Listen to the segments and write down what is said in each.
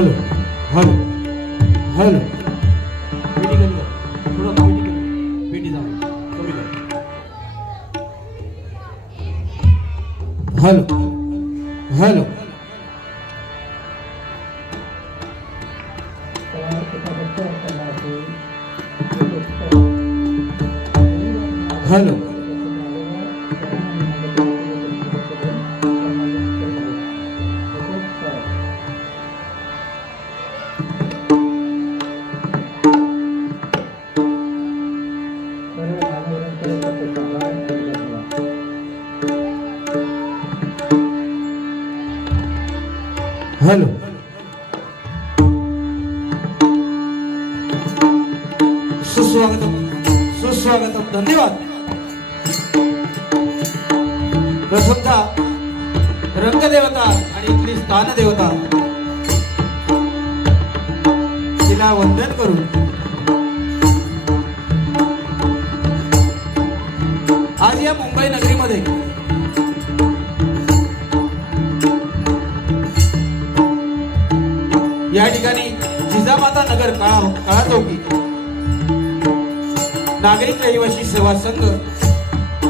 Hello hello hello पेटी कमी कर, थोडं पेटी कमी, पेटी जा कमी कर. हॅलो हॅलो हॅलो हॅलो सुस्वागतम सुस्वागतम. धन्यवाद. प्रथमतः रंगदेवता आणि इथली स्थानदेवता तिला वंदन करून आज या मुंबई नगरीमध्ये या ठिकाणी जिजामाता नगर काळा चौकी नागरिक रहिवासी सेवा संघ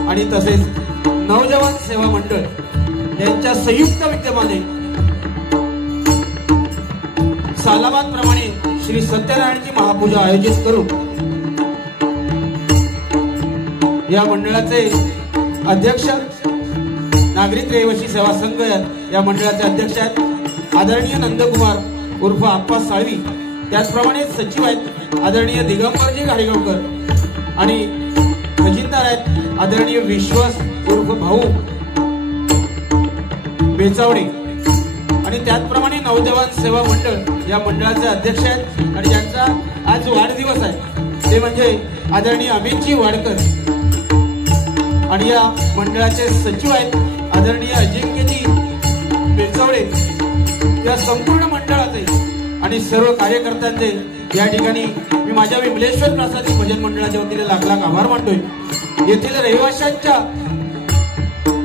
आणि तसेच नवजवान सेवा मंडळ यांच्या संयुक्त विद्यमाने सालाबाद प्रमाणे श्री सत्यनारायणची महापूजा आयोजित करून या मंडळाचे अध्यक्ष नागरिक रहिवासी सेवा संघ या मंडळाचे अध्यक्ष आहेत आदरणीय नंदकुमार उर्फ आप्पा साळवी. त्याचप्रमाणे सचिव आहेत आदरणीय दिगंबरजी घाडेगावकर आणि खजिनदार आहेत आदरणीय विश्वास उर्फ भाऊ बेचावडे. आणि त्याचप्रमाणे नवजवान सेवा मंडळ या मंडळाचे अध्यक्ष आहेत आणि ज्यांचा आज वाढदिवस आहे ते म्हणजे आदरणीय अमितजी वाडकर. आणि या मंडळाचे सचिव आहेत आदरणीय अजिंक्यजी बेचावडे. या संपूर्ण मंडळाचे आणि सर्व कार्यकर्त्यांचे या ठिकाणी मी माझ्या विमलेश्वर प्रसादी भजन मंडळाच्या वतीने लाख लाख आभार मानतोय. येथील रहिवाशांच्या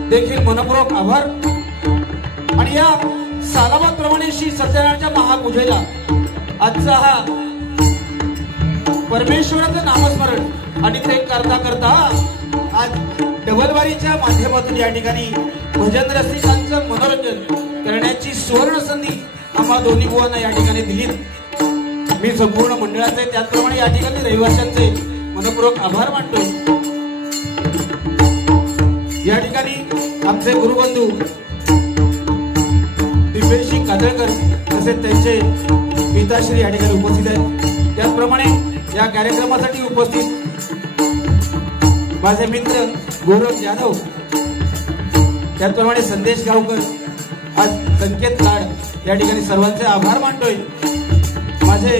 देखील मनपूर्वक आभार. आणि या सालाबाद प्रमाणे श्री सत्यनारायणच्या महापूजेला आजचा हा परमेश्वराचं नामस्मरण आणि ते करता करता आज डबलबारीच्या माध्यमातून या ठिकाणी भजन रसिकांचं मनोरंजन करण्याची सुवर्ण संधी आम्हा दोन्ही बुवांना या ठिकाणी दिली. मी संपूर्ण मंडळाचे त्याचप्रमाणे या ठिकाणी रहिवाशांचे मनपूर्वक आभार मानतोय. या ठिकाणी आमचे गुरुबंधू दिव्यश्री काजळकर तसेच त्यांचे पिताश्री या ठिकाणी उपस्थित आहेत. त्याचप्रमाणे या कार्यक्रमासाठी उपस्थित माझे मित्र गौरव जाधव त्याचप्रमाणे संदेश गावकर आज संकेत लाड या ठिकाणी सर्वांचे आभार मानतोय. माझे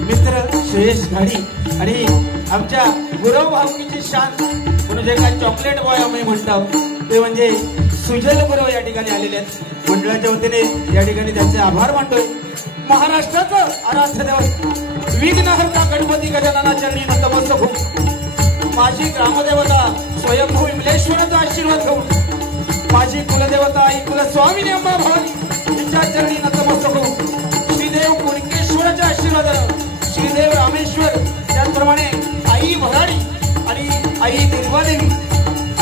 मित्र श्रेयश घाडी आणि आमच्या गुरव भावकीची शान म्हणून जे काय चॉकलेट बॉय आम्ही म्हणतो ते म्हणजे सुजल गुरव या ठिकाणी आलेले आहेत. मंडळाच्या वतीने या ठिकाणी त्यांचे आभार मानतोय. महाराष्ट्राचं आराध्य देव विघ्नहर्ता गणपती गजानना चरणी नतमस्तक होऊन माझी ग्रामदेवता स्वयंभू विमलेश्वराचा आशीर्वाद घेऊन माझी कुलदेवता आई कुलस्वामिनी अंबा भवानी तिच्या चरणी नतमस्तक होऊन श्रीदेव कुणकेश्वराच्या आशीर्वादानं श्रीदेव रामेश्वर त्याचप्रमाणे आई भराडी आणि आई निर्वादेवी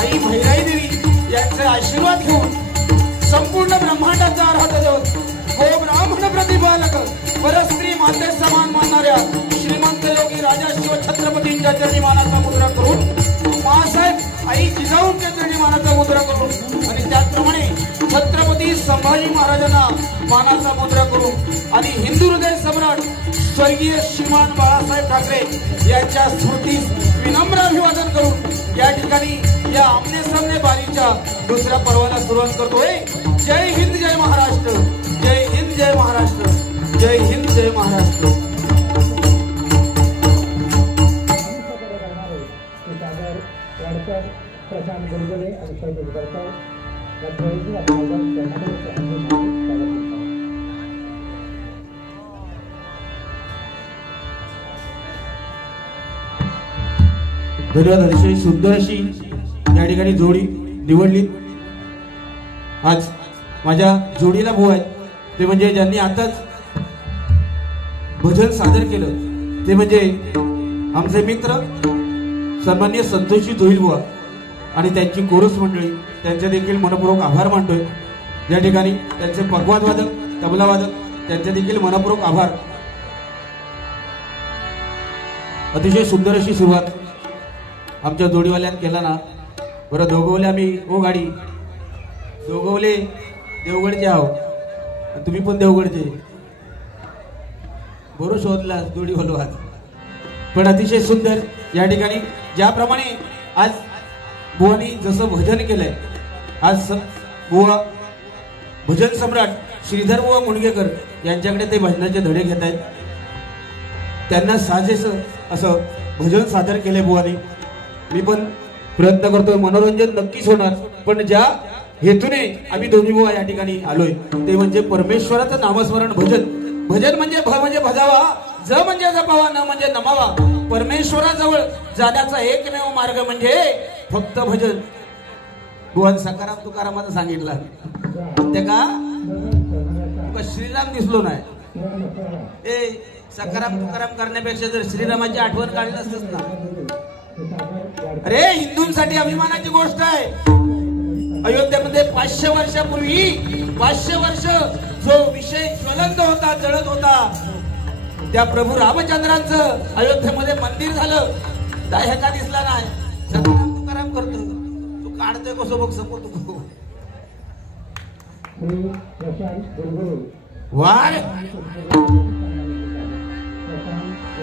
आई भैराई देवी यांचे आशीर्वाद घेऊन संपूर्ण ब्रह्मांडाचा आराध्य देवत गो ब्राह्मण प्रतिपालक परस्त्री माते समान मानणाऱ्या श्रीमंत योगी राजा शिव छत्रपतींच्या चरणी मानाचा मुद्रा करून मासाहेब आई जिजाऊंच्या चरणी मानाचा मुद्रा करून आणि त्याचप्रमाणे छत्रपती संभाजी महाराजांना मानाचा मुद्रा करून आणि हिंदू हृदय सम्राट स्वर्गीय श्रीमान बाळासाहेब ठाकरे यांच्या स्मृतीस विनम्र अभिवादन करून या ठिकाणी या आमने सामने बारीच्या दुसऱ्या पर्वाला सुरुवात करतोय. जय हिंद जय महाराष्ट्र. जय हिंद जय महाराष्ट्र. जय हिंद जय महाराष्ट्र. प्रशांत गुलगुले आणि शैलेश गडकर धन्यवाद. अतिशय सुंदर अशी या ठिकाणी जोडी निवडली. आज माझ्या जोडीला बुवा आहेत, ते म्हणजे ज्यांनी आताच भजन सादर केलं ते म्हणजे आमचे मित्र सन्माननीय संतोषजी जोईल बुवा आणि त्यांची कोरस मंडळी, त्यांचे देखील मनपूर्वक आभार मानतोय या ठिकाणी. त्यांचे पगवाद वादक, तबला वादक, त्यांचे देखील मनपूर्वक आभार. अतिशय सुंदर अशी सुरुवात आमच्या जोडीवाल्यात केला ना. बरं, दोघवले आम्ही ओ गाडी दोघवले देवगडचे आहो, तुम्ही पण देवगडचे, बरोबर शोधला जोडी बोलवात. पण अतिशय सुंदर या ठिकाणी ज्याप्रमाणे आज बुवानी जसं भजन केलंय, आज बुवा भजन सम्राट श्रीधर बुवा मुणगेकर यांच्याकडे ते भजनाचे धडे घेत आहेत. त्यांना साजेस असं भजन सादर केले बुवानी. मी पण प्रयत्न करतोय, मनोरंजन नक्कीच होणार, पण ज्या हेतूने आम्ही दोन्ही बुवा या ठिकाणी आलोय ते म्हणजे परमेश्वराचं नामस्मरण भजन. भजन म्हणजे भ म्हणजे भजावा, ज म्हणजे जपावा, न म्हणजे नमावा. परमेश्वराजवळ जाण्याचा एकमेव मार्ग म्हणजे फक्त भजन. बुवा सकाराम तुकारामानं सांगितलं ते का तुका श्रीराम दिसलो नाही. ए सकाराम तुकाराम करण्यापेक्षा जर श्रीरामाची आठवण काढली नसतच ना. अरे हिंदूंसाठी अभिमानाची गोष्ट आहे. अयोध्येमध्ये 500 वर्षापूर्वी 500 वर्ष जो विषय ज्वलंत होता, जळत होता, त्या प्रभू रामचंद्रांचं अयोध्येमध्ये मंदिर झालं. त्या ह्याचा दिसला नाही. सकाराम तुकाराम करतो, तू काढतोय कसं बघ सपो तू वार.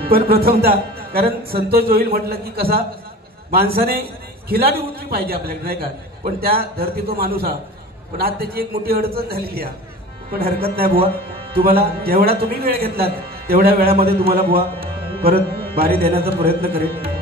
पण प्रथमतः कारण संतोष जोईल म्हटलं की कसा माणसाने खिलाडी वृत्ती पाहिजे आपल्याकडे, नाही का. पण त्या धरती तो माणूस हा, पण आज त्याची एक मोठी अडचण झालेली आहे. पण हरकत नाही बुवा, तुम्हाला जेवढा तुम्ही वेळ घेतलात तेवढ्या वेळामध्ये तुम्हाला बुवा परत बारी देण्याचा प्रयत्न करेल.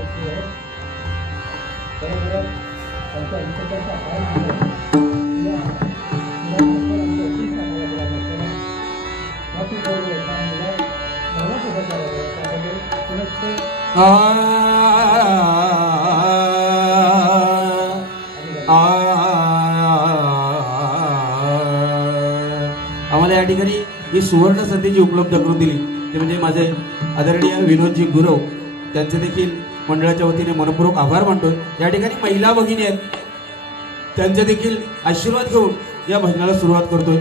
आम्हाला या ठिकाणी ही सुवर्ण संधी उपलब्ध करून दिली ते म्हणजे माझे आदरणीय विनोदजी गुरव, त्यांचे देखील मंडळाच्या वतीने मनपूर्वक आभार मानतोय. या ठिकाणी महिला भगिनी आहेत, त्यांचे देखील आशीर्वाद घेऊन या भजनाला सुरुवात करतोय.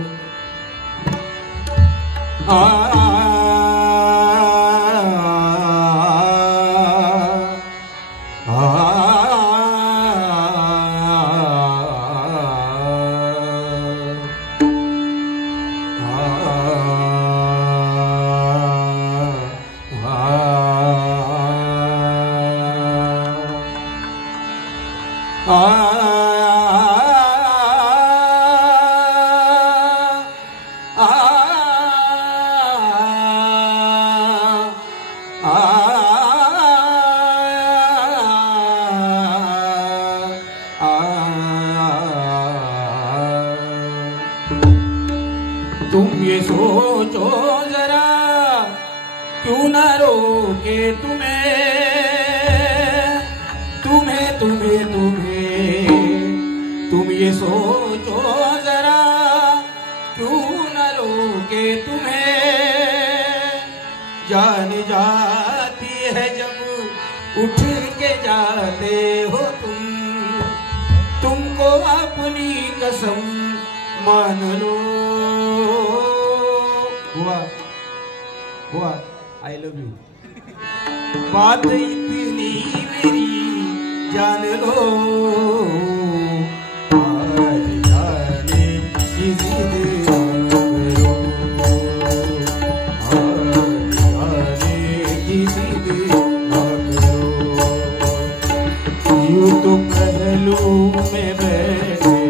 तुम ये सोचो जरा क्यों न रोके तुम्हें तुम्हें तुम्हें तुम्हें. तुम ये सोचो जरा क्यों न रोके तुम्हें. जान जाती है जब उठ के जाते हो तुमको अपनी कसम मान लो. हुआ आई लव यू. बात इतनी मेरी जान लो. आज जाने की जिद ना करो, आज जाने की जिद ना करो. यूं तो पहलू में बैठे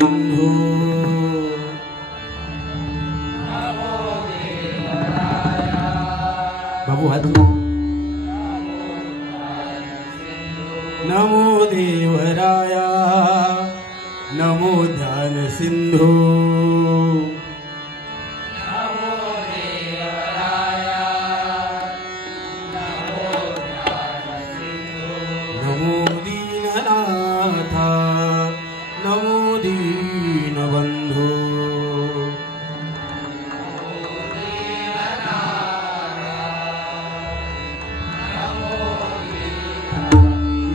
सिंधू बाबू हात नमो देवराया नमो ध्यान सिंधू नमो दीननाथा नमो दीनबंधू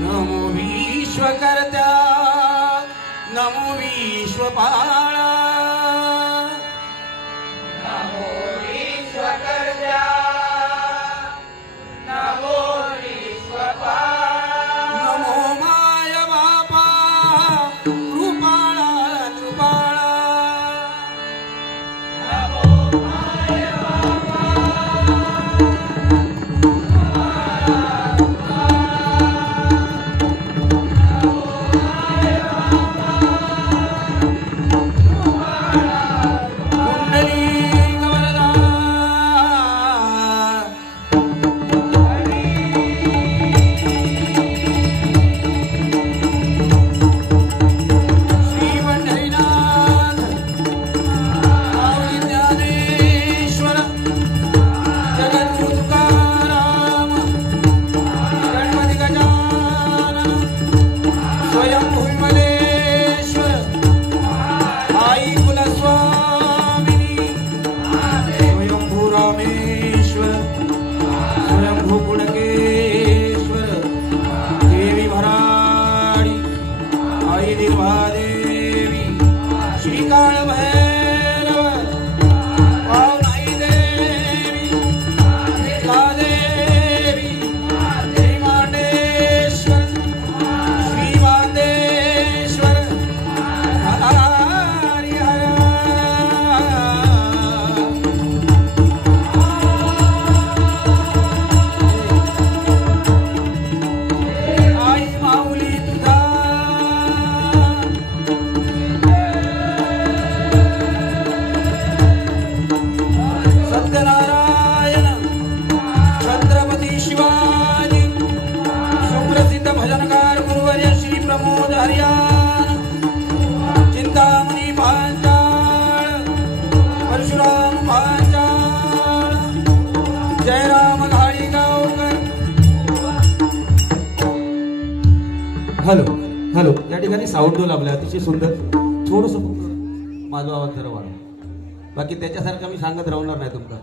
नमो विश्वकर्त्या नमो विश्वपाला नमो विश्वकर्त्या नमो विश्वपाला नमो माय बापा कृपाळा कृपाळा नमो माय बापा हॅलो हॅलो या ठिकाणी साऊंड डोल आपल्या अतिशय सुंदर थोडंसं माझा आवाज जरा वाढव बाकी त्याच्यासारखं मी सांगत राहणार नाही तुमका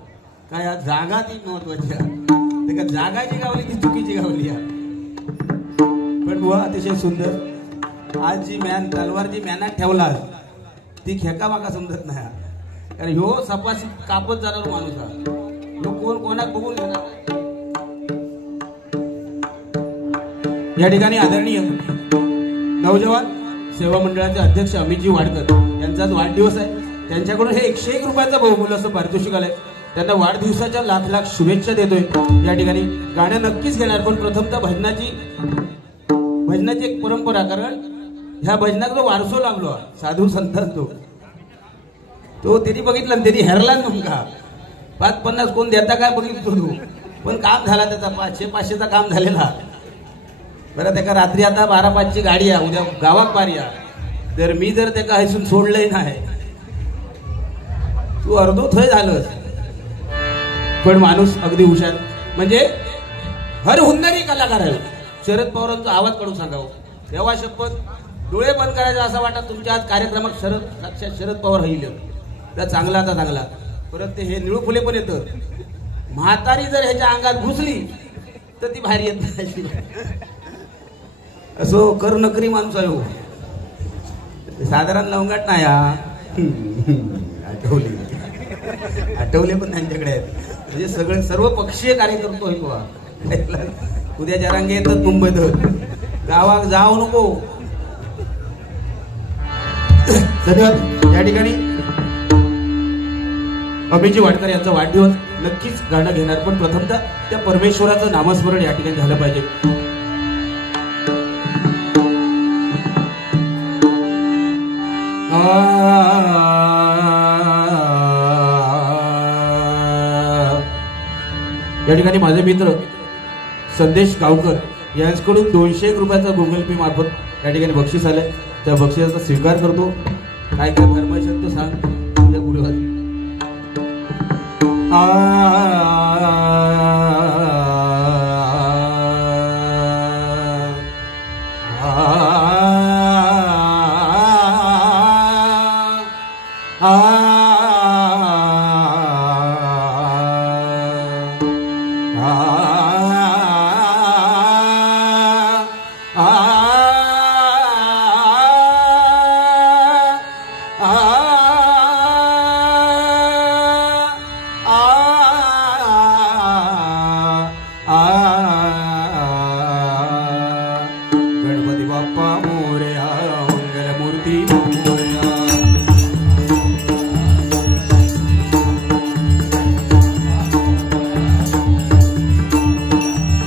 काय आज जागा ती महत्वाची आहे का जागा जी गावली ती चुकीची गावली आहे पण बुवा अतिशय सुंदर आज जी तलवार जी मॅनात ठेवला ती खेका माका समजत नाही कारण ह्यो सपाशी कापत जाणार माणूस हा ह्यो कोण कोणाक बघून घेणार या ठिकाणी आदरणीय नवजवान सेवा मंडळाचे अध्यक्ष अमितजी वाडकर यांचा वाढदिवस आहे त्यांच्याकडून हे 101 रुपयाचं बहुमूल्य असं पारितोषिक आलंय त्यांना वाढदिवसाच्या लाख लाख शुभेच्छा देतोय या ठिकाणी गाणं नक्कीच घेणार पण प्रथमतः भजनाची एक परंपरा कारण ह्या भजनात जो वारसो लागलो साधू संतांचो तो त्यांनी बघितला त्यांनी हेरला नमका 5-50 कोण देता काय बघितलो तू पण काम झाला त्याचा 500-500चा काम झालेला बरं त्याका रात्री आता 12-5ची गाडी आहे उद्या गावात पार या तर मी जर त्याका हैसून सोडलंय नाही तू अर्धो थय झालंस पण माणूस अगदी हुशार म्हणजे हर हुन्नरी कलाकार आहे शरद पवारांचा आवाज काढून सांगावं तेव्हा शपथ डोळे बंद करायचे असं वाटत तुमच्या आज कार्यक्रमात शरद पवार होईल तर चांगला आता चांगला परत ते हे निळू फुले पण येतं म्हातारी जर ह्याच्या अंगात घुसली तर ती बाहेर येत नाही असो कर नकरी माणूस आहे साधारण लवंगाट नाही आठवले पण त्यांच्याकडे आहेत म्हणजे सगळे सर्व पक्षीय कार्यकर्तो आहे तुला उद्या जरांगे येतात मुंबईत गावात जाऊ नको धन्यवाद या ठिकाणी अभिजी वाडकर यांचा वाढदिवस नक्कीच गाणं घेणार पण प्रथमतः त्या परमेश्वराचं नामस्मरण या ठिकाणी झालं पाहिजे या ठिकाणी माझे मित्र संदेश गावकर यांच्याकडून 200 रुपयाचा गुगल पे मार्फत या ठिकाणी बक्षीस आलंय. त्या बक्षिसाचा स्वीकार करतो. काय काय फरमाईश तो सांग तुझ्या गुरुवारी. गणपती बाप्पा मोरया मंगल मूर्ती मोरया.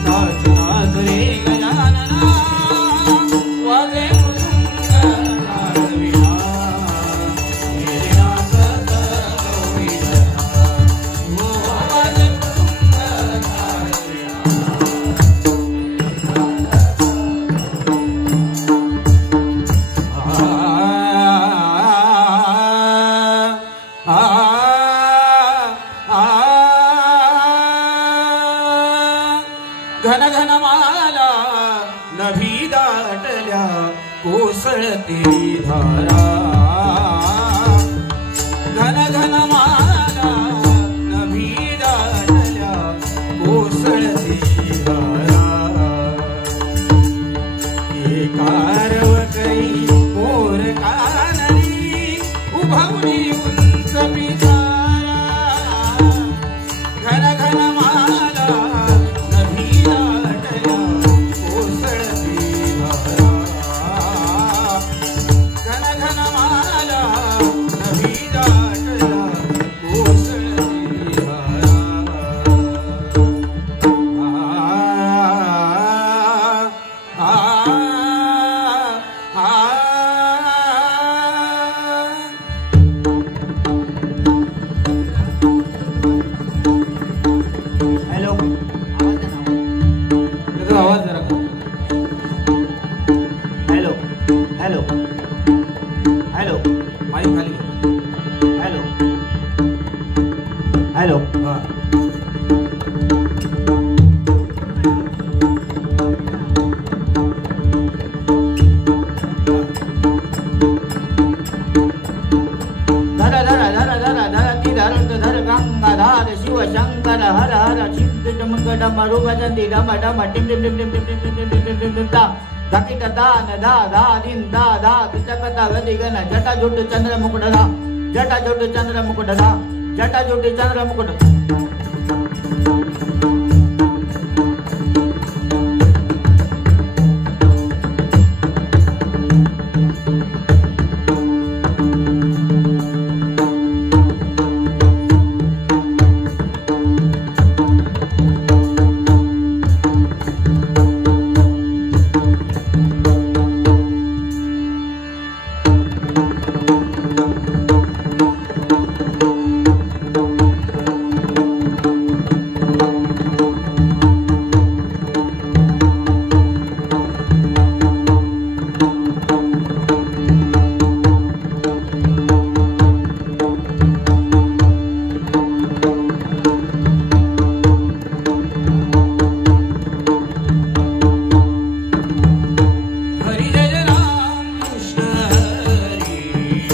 नाच नाच रे गजानना वाजे मृदुंग नादविना मेरे नाचत गौरीधरा हो वाजे मृदुंग घन घन माला नभी दाटल्या कोसळती धारा. घन घन माला नभी दाटल्या कोसळती धारा. एकारव करी मोर कानरी उभावली उंच पिसारा. घन घन माला नभी दाटल्या कोसळती धारा. घन घन माला नभी दाटल्या कोसळती धारा. हॅलो त्याचा आवाज जरा कमी. हॅलो हॅलो हॅलो माईक खाली घे. हॅलो हॅलो हा. धर धर धर धर धर ती धर धर गंगाधार शिव शंकर हर हर चिंत डमक डम रूपचंदी डम डम टिम टिम टिम टिम टिम टिम टिम टिम टिम टिम टिम ता धकिट दान धा धा दिन धा धा चकता गदी गण जटा जुट चंद्र मुकुट धा जटा जुट चंद्र मुकुट धा जटा जुट चंद्र मुकुट. हरी जय राम कृष्ण हरी.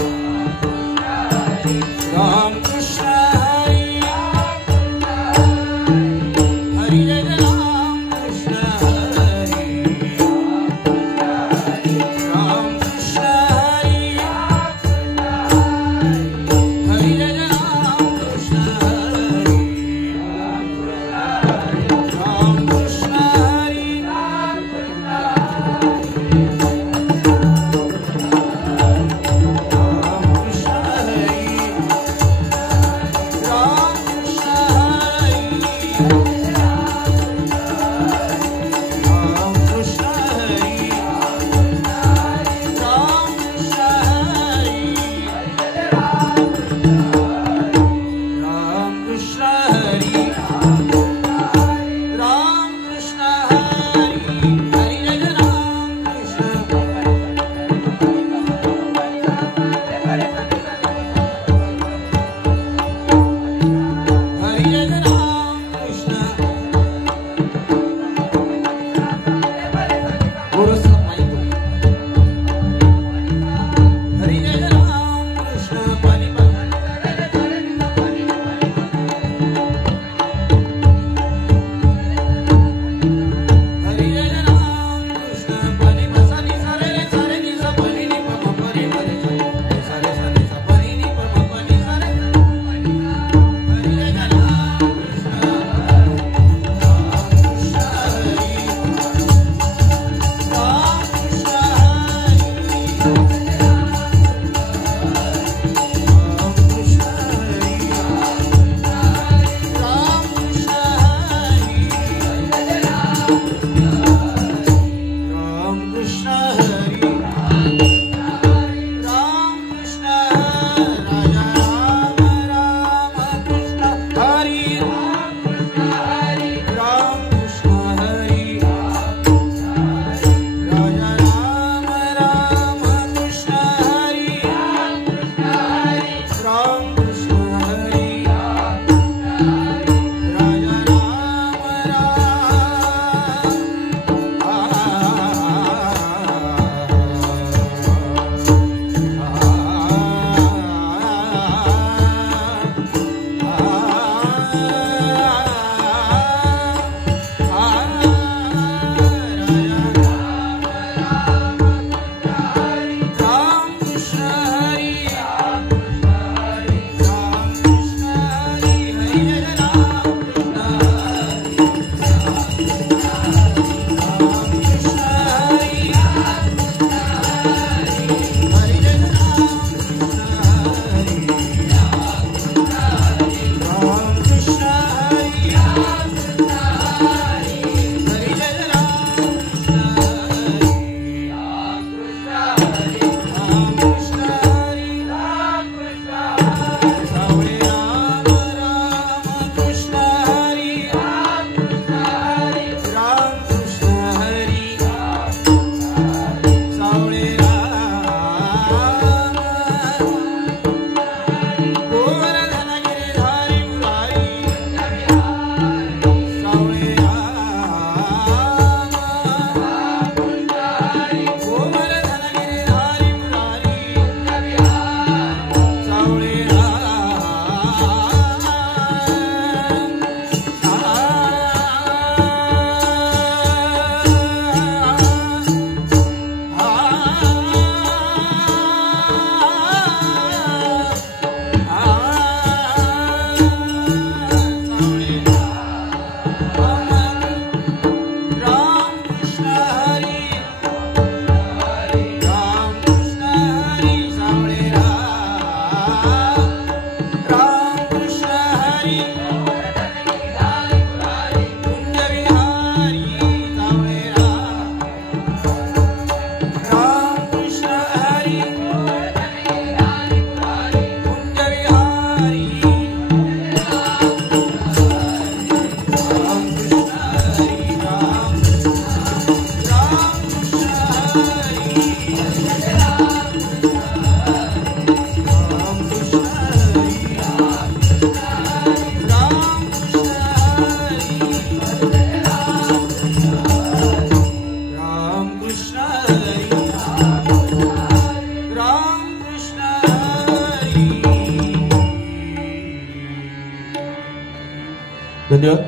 धन्यवाद.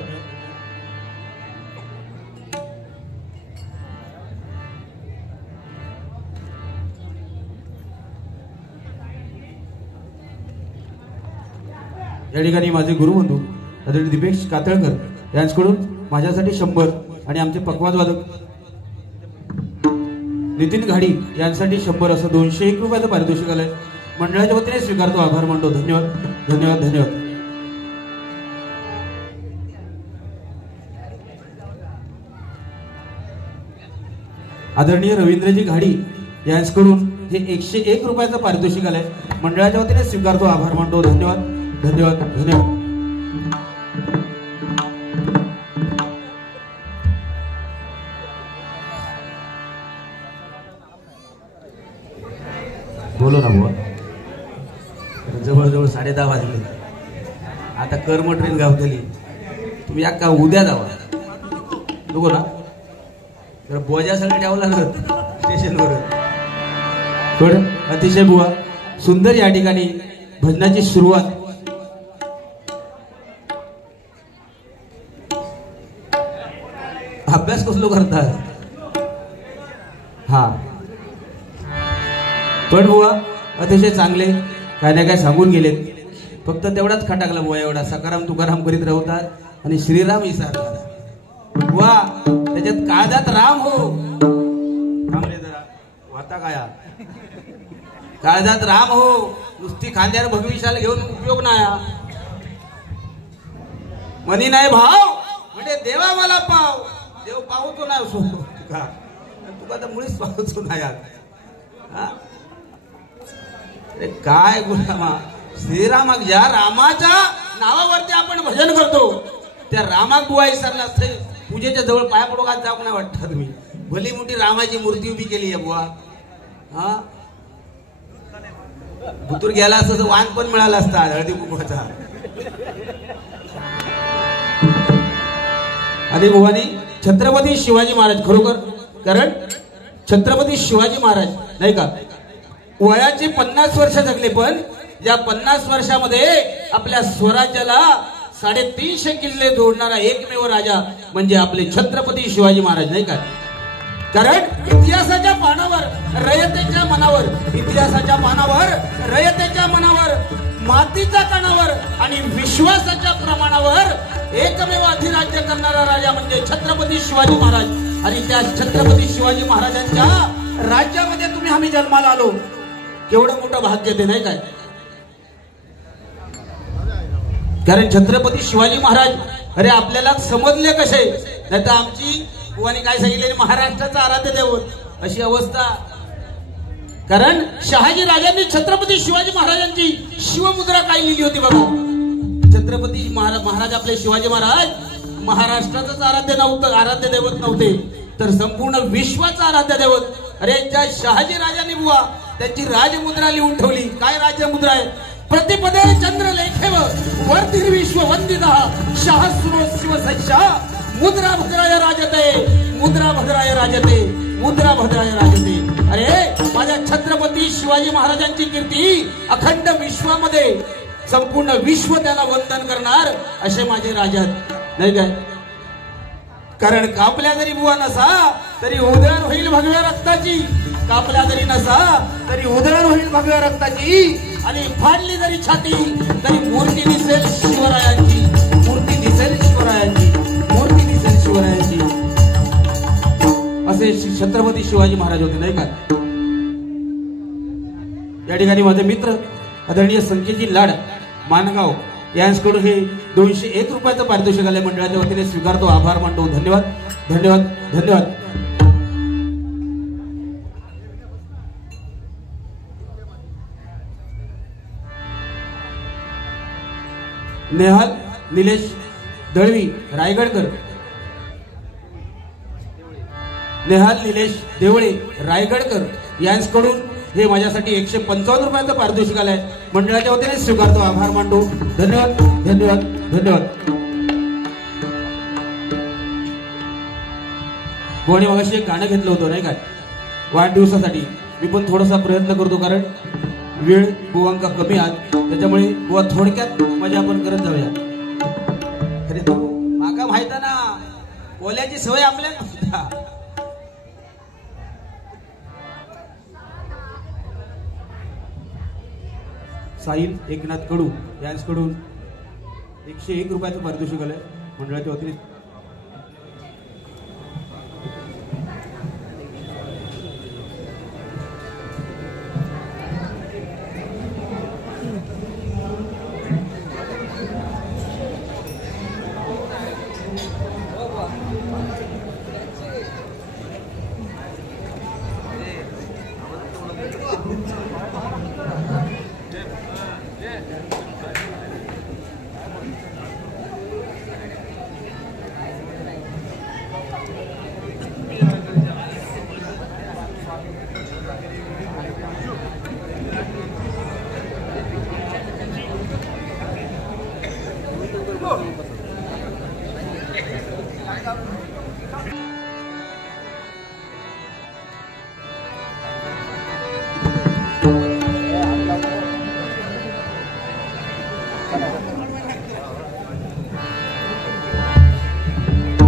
या ठिकाणी माझे गुरुबंधू आदरणीय दीपेश कातळकर यांच्याकडून माझ्यासाठी 100 आणि आमचे पकवाज वादक नितीन घाडी यांसाठी 100 असं 201 रुपयाचं पारितोषिक आलंय. मंडळाच्या वतीने स्वीकारतो, आभार मानतो. धन्यवाद धन्यवाद धन्यवाद. आदरणीय रवींद्रजी घाडी यांच्याकडून हे 101 रुपयाचं पारितोषिक आलंय. मंडळाच्या वतीने स्वीकारतो, आभार मानतो. धन्यवाद धन्यवाद धन्यवाद. बोलो ना बुवा, जवळजवळ 10:30 वाजले. आता कर्म ट्रेन गावतली. तुम्ही का उद्या जावा नको ना, तर बोजासाठी ठेवं लागत स्टेशनवर. पण अतिशय बुवा सुंदर या ठिकाणी भजनाची सुरुवात. अभ्यास कसलो करतात. हा पण बुवा अतिशय चांगले काय ना काय सांगून गेलेत. फक्त तेवढाच खटाकला बुवा एवढा सकाराम तुकाराम करीत राहतात आणि श्रीराम विसरला वा. त्याच्यात काळजात राम हो थांबले जरा वाता काया काळजात राम हो. नुसती खांद्यावर भगविशाल घेऊन उपयोग नाही. मनी नाही भाव म्हणजे देवा मला पाव. देव पावतो नाही असो का तुका तर मुळीच पावतो नाही. काय गुलामा श्रीरामाक ज्या रामाच्या नावावरती आपण भजन करतो त्या रामाक बुवा विसरला असते. पूजेच्या जवळ पाया पडू का जाऊ नाही वाटतं तुम्ही. भली मोठी रामाची मूर्ती उभी केली आहे बुवा. हा बुतूर गेला असं तर वाण पण मिळाला असता हळदी कुंकवाचा. आणि बुवानी छत्रपती शिवाजी महाराज खरोखर कारण छत्रपती शिवाजी महाराज नाही का वयाची 50 वर्ष जगले पण या 50 वर्षामध्ये आपल्या स्वराज्याला 350 किल्ले जोडणारा एकमेव राजा म्हणजे आपले छत्रपती शिवाजी महाराज नाही का. कारण इतिहासाच्या पानावर रयतेच्या मनावर इतिहासाच्या पानावर रयतेच्या मनावर मातीच्या कणावर आणि विश्वासाच्या प्रमाणावर एकमेव अधिराज्य करणारा राजा म्हणजे छत्रपती शिवाजी महाराज. आणि त्या छत्रपती शिवाजी महाराजांच्या राज्यामध्ये तुम्ही आम्ही जन्माला आलो केवढं मोठं भाग्य ते नाही काय. कारण छत्रपती शिवाजी महाराज अरे आपल्याला समजले कसे नाही तर आमची बुवानी काय सांगितले महाराष्ट्राचा आराध्य दैवत अशी अवस्था. कारण शहाजी राजांनी छत्रपती शिवाजी महाराजांची शिवमुद्रा काय लिहिली होती बघा. छत्रपती महाराज आपले शिवाजी महाराज महाराष्ट्राचंच आराध्य दैवत नव्हते तर संपूर्ण विश्वाचा आराध्य दैवत. अरे ज्या शहाजी राजांनी बुवा त्यांची राजमुद्रा लिहून ठेवली. काय राजमुद्रा आहे. प्रतिपदे चंद्रलेखेव वर्धिर विश्व वंदिता सहस्रो शिवसस्या मुद्रा भद्राय राजते मुद्रा भद्राय राजते मुद्रा भद्राय राजते. अरे माझ्या छत्रपती शिवाजी महाराजांची कीर्ती अखंड विश्वामध्ये संपूर्ण विश्व त्याला वंदन करणार असे माझे राजा नाही काय. कारण कापल्या जरी बुवा नसा तरी उधळण होईल भगव्या रक्ताची. कापल्या जरी नसा तरी उधळण होईल भगव्या रक्ताची. आणि फाडली जरी छाती तरी मूर्ती दिसेल शिवरायांची. मूर्ती दिसेल शिवरायांची. मूर्ती दिसेल शिवरायांची. असे छत्रपती शिवाजी महाराज होते नाही का. या ठिकाणी माझे मित्र आदरणीय संकेतजी लाड मानगाव यांच्याकडून हे 201 रुपयाचं पारितोषिक आले मंडळाच्या वतीने स्वीकारतो. आभार मानतो. धन्यवाद धन्यवाद धन्यवाद. नेहाल निलेश दळवी रायगडकर. नेहाल निलेश देवळे रायगडकर यांच्याकडून हे माझ्यासाठी 155 रुपयाचं पारितोषिक आलंय मंडळाच्या वतीने स्वीकारतो. आभार मानतो. धन्यवाद धन्यवाद धन्यवाद. कोणी मगाशी एक गाणं घेतलं होतं नाही काय वाढदिवसासाठी. मी पण थोडासा प्रयत्न करतो कारण वेळ बुवांका कमी आत त्याच्यामुळे बुवा थोडक्यात मजा आपण करत जाऊया. अरे तो माका माहित ना बोलायची सवय आपल्या. साहिल एकनाथ कडू यांच्याकडून 101 रुपयाचं पारितोषिक आलंय मंडळाच्या वतीने.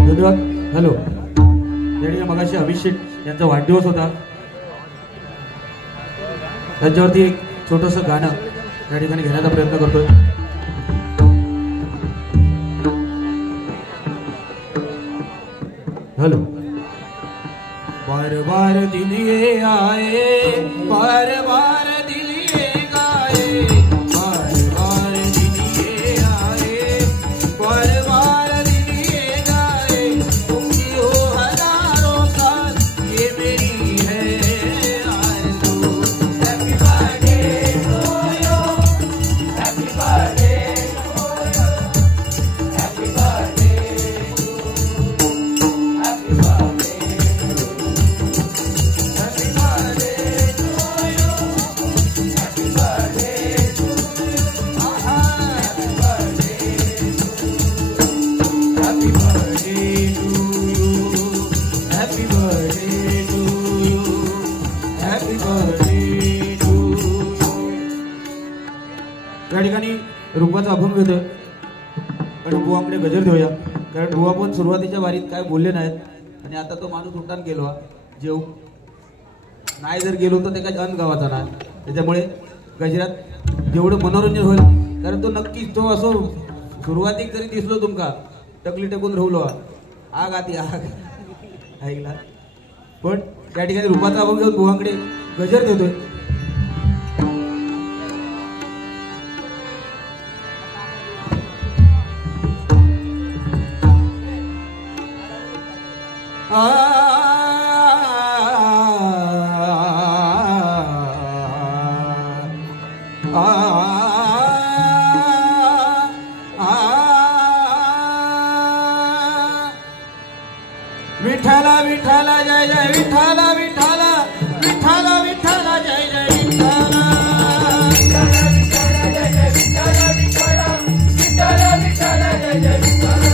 धन्यवाद. हॅलो या मगाशी अभिषेक यांचा वाढदिवस होता त्याच्यावरती एक छोटंसं गाणं या ठिकाणी घेण्याचा प्रयत्न करतोय. हॅलो. बार बार दिल ये आए, बार बार दिल ये गाए, बार बार दिल ये आए, बार बार दिल ये गाए, तुम भी हो हजारों साल, ये मेरी है आरज़ू. Happy birthday to you, happy birthday to you, happy birthday to you, happy birthday. या ठिकाणी रूपाचा अभंग घेतोय आणि बुवाकडे गजर देऊया. कारण बुवा पण सुरुवातीच्या वारीत काय बोलले नाहीत आणि आता तो माणूस उठान गेलो जेव नाही जर गेलो तर त्याचा अन्न गावाचा नाही. त्याच्यामुळे गजरात जेवढं मनोरंजन होईल कारण तो नक्कीच तो असो सुरुवातीक जरी दिसलो तुमका टकली टकून राहलो आग आती आग ऐकला. पण त्या ठिकाणी रूपाचा अभंग घेऊन बुवाकडे गजर देतोय. विठ्ठला विठ्ठला जय जय विठ्ठला विठ्ठला विठ्ठला विठ्ठला जय जय विठ्ठला विठ्ठला जय जय विठ्ठला विठ्ठला विठ्ठला विठ्ठला जय जय विठ्ठला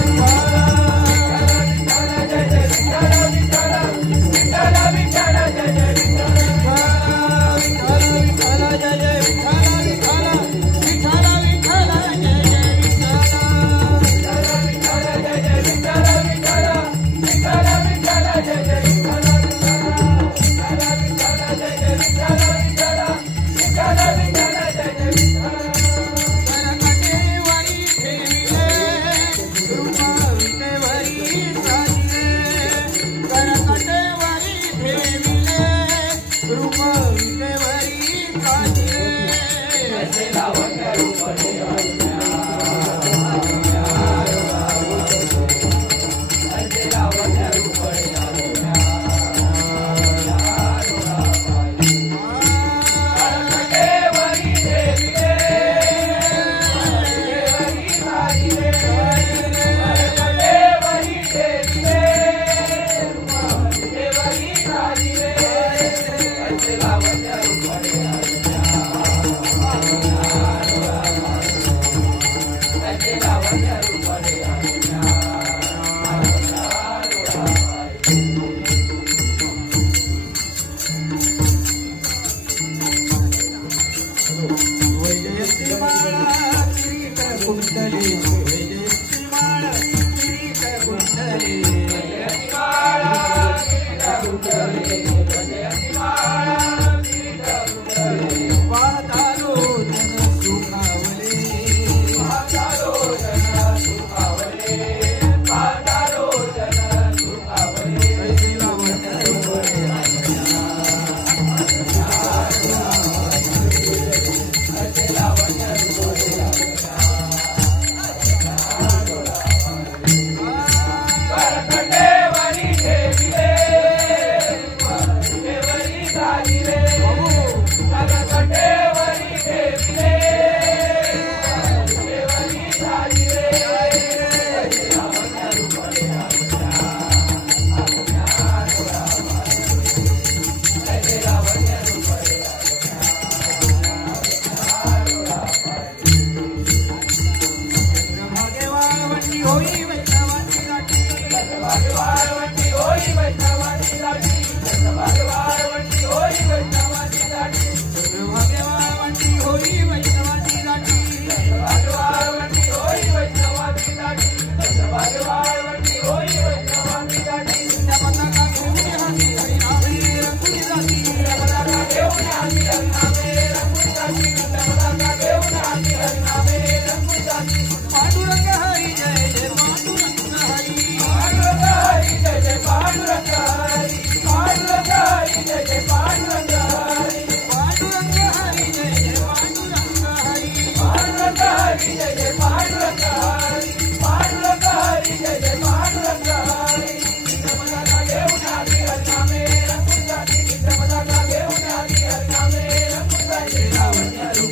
Hare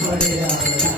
बडे